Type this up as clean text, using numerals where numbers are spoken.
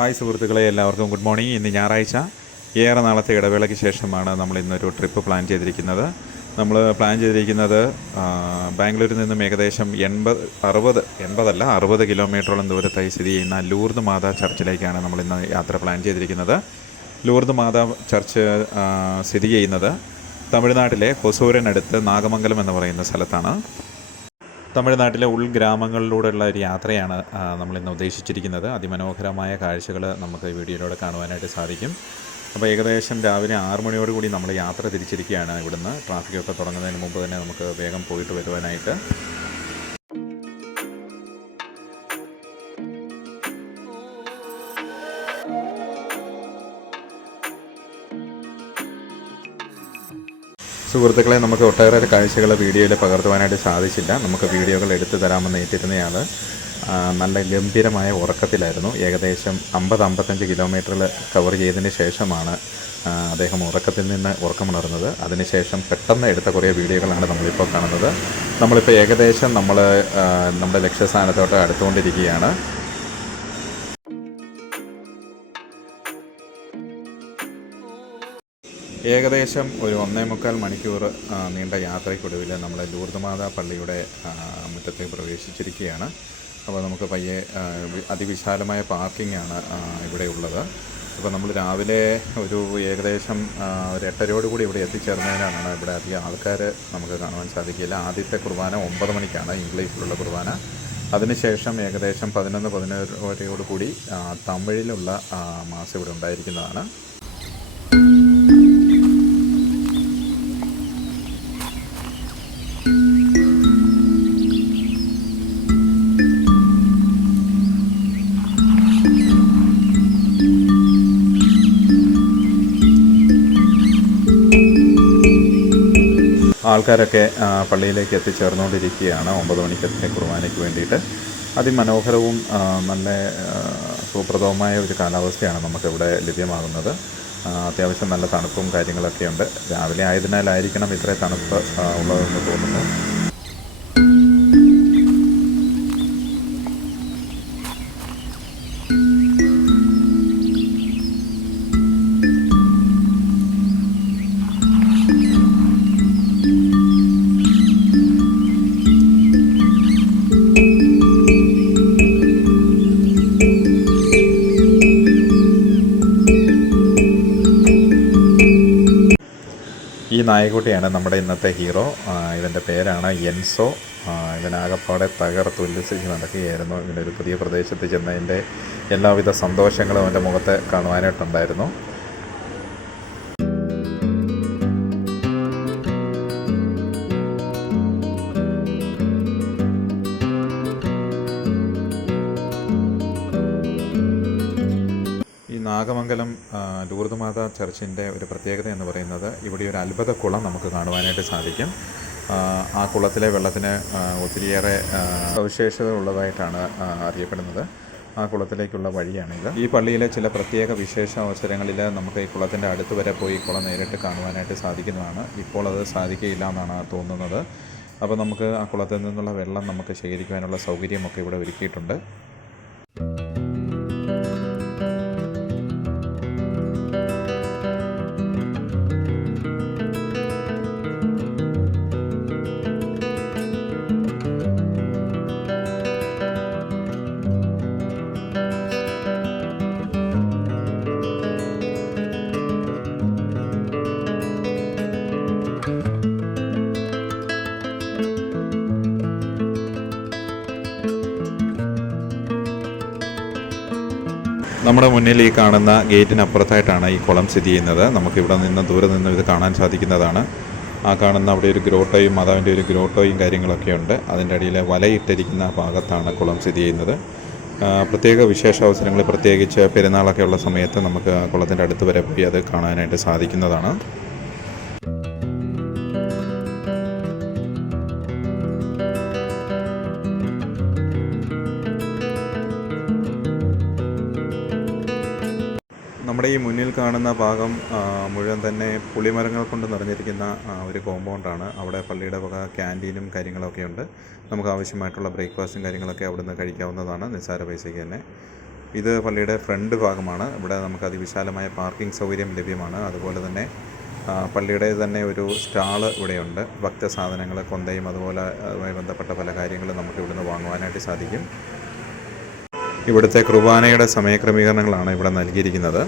Hi സുഹൃത്തുക്കളെ, എല്ലാവർക്കും good morning. ഇന്ന് ഞായറാഴ്ച ഏറെ നാളത്തെ ഇടവേളയ്ക്ക് ശേഷമാണ് നമ്മൾ ഇന്നൊരു ട്രിപ്പ് പ്ലാൻ ചെയ്തിരിക്കുന്നത്. നമ്മൾ പ്ലാൻ ചെയ്തിരിക്കുന്നത് ബാംഗ്ലൂരിൽ നിന്നും ഏകദേശം 60 കിലോമീറ്ററോളം ദൂരത്തായി സ്ഥിതി ചെയ്യുന്ന ലൂർദ് മാതാ ചർച്ചിലേക്കാണ് നമ്മൾ ഇന്ന് യാത്ര പ്ലാൻ ചെയ്തിരിക്കുന്നത്. ലൂർദ് മാതാ ചർച്ച് സ്ഥിതി ചെയ്യുന്നത് തമിഴ്നാട്ടിലെ ഹൊസൂരിനടുത്ത് നാഗമംഗലം എന്ന് പറയുന്ന സ്ഥലത്താണ്. തമിഴ്നാട്ടിലെ ഉൾഗ്രാമങ്ങളിലൂടെയുള്ള ഒരു യാത്രയാണ് നമ്മളിന്ന് ഉദ്ദേശിച്ചിരിക്കുന്നത്. അതിമനോഹരമായ കാഴ്ചകൾ നമുക്ക് വീഡിയോയിലൂടെ കാണുവാനായിട്ട് സാധിക്കും. അപ്പോൾ ഏകദേശം രാവിലെ 6 മണിയോടുകൂടി നമ്മൾ യാത്ര തിരിച്ചിരിക്കുകയാണ്. ഇവിടുന്ന് ട്രാഫിക്കൊക്കെ തുടങ്ങുന്നതിന് മുമ്പ് തന്നെ നമുക്ക് വേഗം പോയിട്ട് വരുവാനായിട്ട്. സുഹൃത്തുക്കളെ, നമുക്ക് ഒട്ടേറെ കാഴ്ചകൾ വീഡിയോയിൽ പകർത്തുവാനായിട്ട് സാധിച്ചില്ല. നമുക്ക് വീഡിയോകൾ എടുത്തു തരാമെന്ന് ഏറ്റിരുന്നയാൾ നല്ല ഗംഭീരമായ ഉറക്കത്തിലായിരുന്നു. ഏകദേശം 50-55 കിലോമീറ്ററിൽ കവർ ചെയ്തതിന് ശേഷമാണ് അദ്ദേഹം ഉറക്കത്തിൽ നിന്ന് ഉറക്കമുണർന്നത്. അതിനുശേഷം പെട്ടെന്ന് എടുത്ത കുറേ വീഡിയോകളാണ് നമ്മളിപ്പോൾ കാണുന്നത്. നമ്മളിപ്പോൾ ഏകദേശം നമ്മുടെ ലക്ഷ്യസ്ഥാനത്തോട്ട് അടുത്തുകൊണ്ടിരിക്കുകയാണ്. ഏകദേശം ഒരു 1.25 മണിക്കൂർ നീണ്ട യാത്രയ്ക്കൊടുവിൽ നമ്മൾ ലൂർദ് മാതാ പള്ളിയുടെ മുറ്റത്തേക്ക് പ്രവേശിച്ചിരിക്കുകയാണ്. അപ്പോൾ നമുക്ക് പയ്യെ അതിവിശാലമായ പാർക്കിംഗ് ആണ് ഇവിടെ ഉള്ളത്. അപ്പോൾ നമ്മൾ രാവിലെ ഏകദേശം ഒരു 8:30 ഇവിടെ എത്തിച്ചേർന്നതിനാണ് ഇവിടെ അധികം ആൾക്കാർ നമുക്ക് കാണുവാൻ സാധിക്കില്ല. ആദ്യത്തെ കുർബാന 9 മണിക്കാണ്, ഇംഗ്ലീഷിലുള്ള കുർബാന. അതിനുശേഷം ഏകദേശം 11-11:30 തമിഴിലുള്ള മാസ് ഇവിടെ ഉണ്ടായിരിക്കുന്നതാണ്. ആൾക്കാരൊക്കെ പള്ളിയിലേക്ക് എത്തിച്ചേർന്നുകൊണ്ടിരിക്കുകയാണ് 9 മണിക്കത്തെ കുർബാനയ്ക്ക് വേണ്ടിയിട്ട്. അതിമനോഹരവും നല്ല സുപ്രദവുമായ ഒരു കാലാവസ്ഥയാണ് നമുക്കിവിടെ ലഭ്യമാകുന്നത്. അത്യാവശ്യം നല്ല തണുപ്പും കാര്യങ്ങളൊക്കെ ഉണ്ട്. രാവിലെ ആയതിനാലായിരിക്കണം ഇത്ര തണുപ്പ് ഉള്ളതെന്ന് തോന്നുന്നു. ഈ നായകുട്ടിയാണ് നമ്മുടെ ഇന്നത്തെ ഹീറോ. ഇവൻ്റെ പേരാണ് എൻസോ. ഇവനാകപ്പാടെ തകർത്തുല്ലസിച്ച് നടക്കുകയായിരുന്നു. ഇവനൊരു പുതിയ പ്രദേശത്ത് ചെന്നതിൻ്റെ എല്ലാവിധ സന്തോഷങ്ങളും അവൻ്റെ മുഖത്ത് കാണുവാനായിട്ടുണ്ടായിരുന്നു. നാഗമംഗലം ലൂർദ് മാതാ ചർച്ചിൻ്റെ ഒരു പ്രത്യേകത എന്ന് പറയുന്നത് ഇവിടെ ഒരു അത്ഭുത കുളം നമുക്ക് കാണുവാനായിട്ട് സാധിക്കും. ആ കുളത്തിലെ വെള്ളത്തിന് ഒത്തിരിയേറെ സവിശേഷത ഉള്ളതായിട്ടാണ് അറിയപ്പെടുന്നത്. ആ കുളത്തിലേക്കുള്ള വഴിയാണിത്. ഈ പള്ളിയിലെ ചില പ്രത്യേക വിശേഷ അവസരങ്ങളിൽ നമുക്ക് ഈ കുളത്തിൻ്റെ അടുത്ത് വരെ പോയി കുളം നേരിട്ട് കാണുവാനായിട്ട് സാധിക്കുന്നതാണ്. ഇപ്പോൾ അത് സാധിക്കുകയില്ല എന്നാണ് തോന്നുന്നത്. അപ്പോൾ നമുക്ക് ആ കുളത്തിൽ നിന്നുള്ള വെള്ളം നമുക്ക് ശേഖരിക്കുവാനുള്ള സൗകര്യമൊക്കെ ഇവിടെ ഒരുക്കിയിട്ടുണ്ട്. നമ്മുടെ മുന്നിൽ ഈ കാണുന്ന ഗേറ്റിനപ്പുറത്തായിട്ടാണ് ഈ കുളം സ്ഥിതി ചെയ്യുന്നത്. നമുക്കിവിടെ നിന്ന് ദൂരെ നിന്ന് ഇത് കാണാൻ സാധിക്കുന്നതാണ്. ആ കാണുന്ന അവിടെ ഒരു ഗ്രോട്ടോയും മാതാവിൻ്റെ ഒരു ഗ്രോട്ടോയും കാര്യങ്ങളൊക്കെ ഉണ്ട്. അതിൻ്റെ അടിയിൽ വലയിട്ടിരിക്കുന്ന ഭാഗത്താണ് കുളം സ്ഥിതി ചെയ്യുന്നത്. പ്രത്യേക വിശേഷ അവസരങ്ങളിൽ, പ്രത്യേകിച്ച് പെരുന്നാളൊക്കെ ഉള്ള സമയത്ത് നമുക്ക് കുളത്തിൻ്റെ അടുത്ത് വരെ പോയി അത് കാണാനായിട്ട് സാധിക്കുന്നതാണ്. നമ്മുടെ ഈ മുന്നിൽ കാണുന്ന ഭാഗം മുഴുവൻ തന്നെ പുളിമരങ്ങൾ കൊണ്ട് നിറഞ്ഞിരിക്കുന്ന ഒരു കോമ്പൗണ്ടാണ്. അവിടെ പള്ളിയുടെ വക ക്യാൻറ്റീനും കാര്യങ്ങളൊക്കെ ഉണ്ട്. നമുക്ക് ആവശ്യമായിട്ടുള്ള ബ്രേക്ക്ഫാസ്റ്റും കാര്യങ്ങളൊക്കെ അവിടെ നിന്ന് കഴിക്കാവുന്നതാണ്, നിസ്സാര പൈസയ്ക്ക് തന്നെ. ഇത് പള്ളിയുടെ ഫ്രണ്ട് ഭാഗമാണ്. ഇവിടെ നമുക്ക് അതിവിശാലമായ പാർക്കിംഗ് സൗകര്യം ലഭ്യമാണ്. അതുപോലെ തന്നെ പള്ളിയുടെ തന്നെ ഒരു സ്റ്റാള് ഇവിടെയുണ്ട്. ഭക്തസാധനങ്ങൾ, കൊന്തയും അതുമായി ബന്ധപ്പെട്ട പല കാര്യങ്ങളും നമുക്ക് ഇവിടുന്ന് വാങ്ങുവാനായിട്ട് സാധിക്കും. ഇവിടുത്തെ കുർബാനയുടെ സമയക്രമീകരണങ്ങളാണ് ഇവിടെ നൽകിയിരിക്കുന്നത്.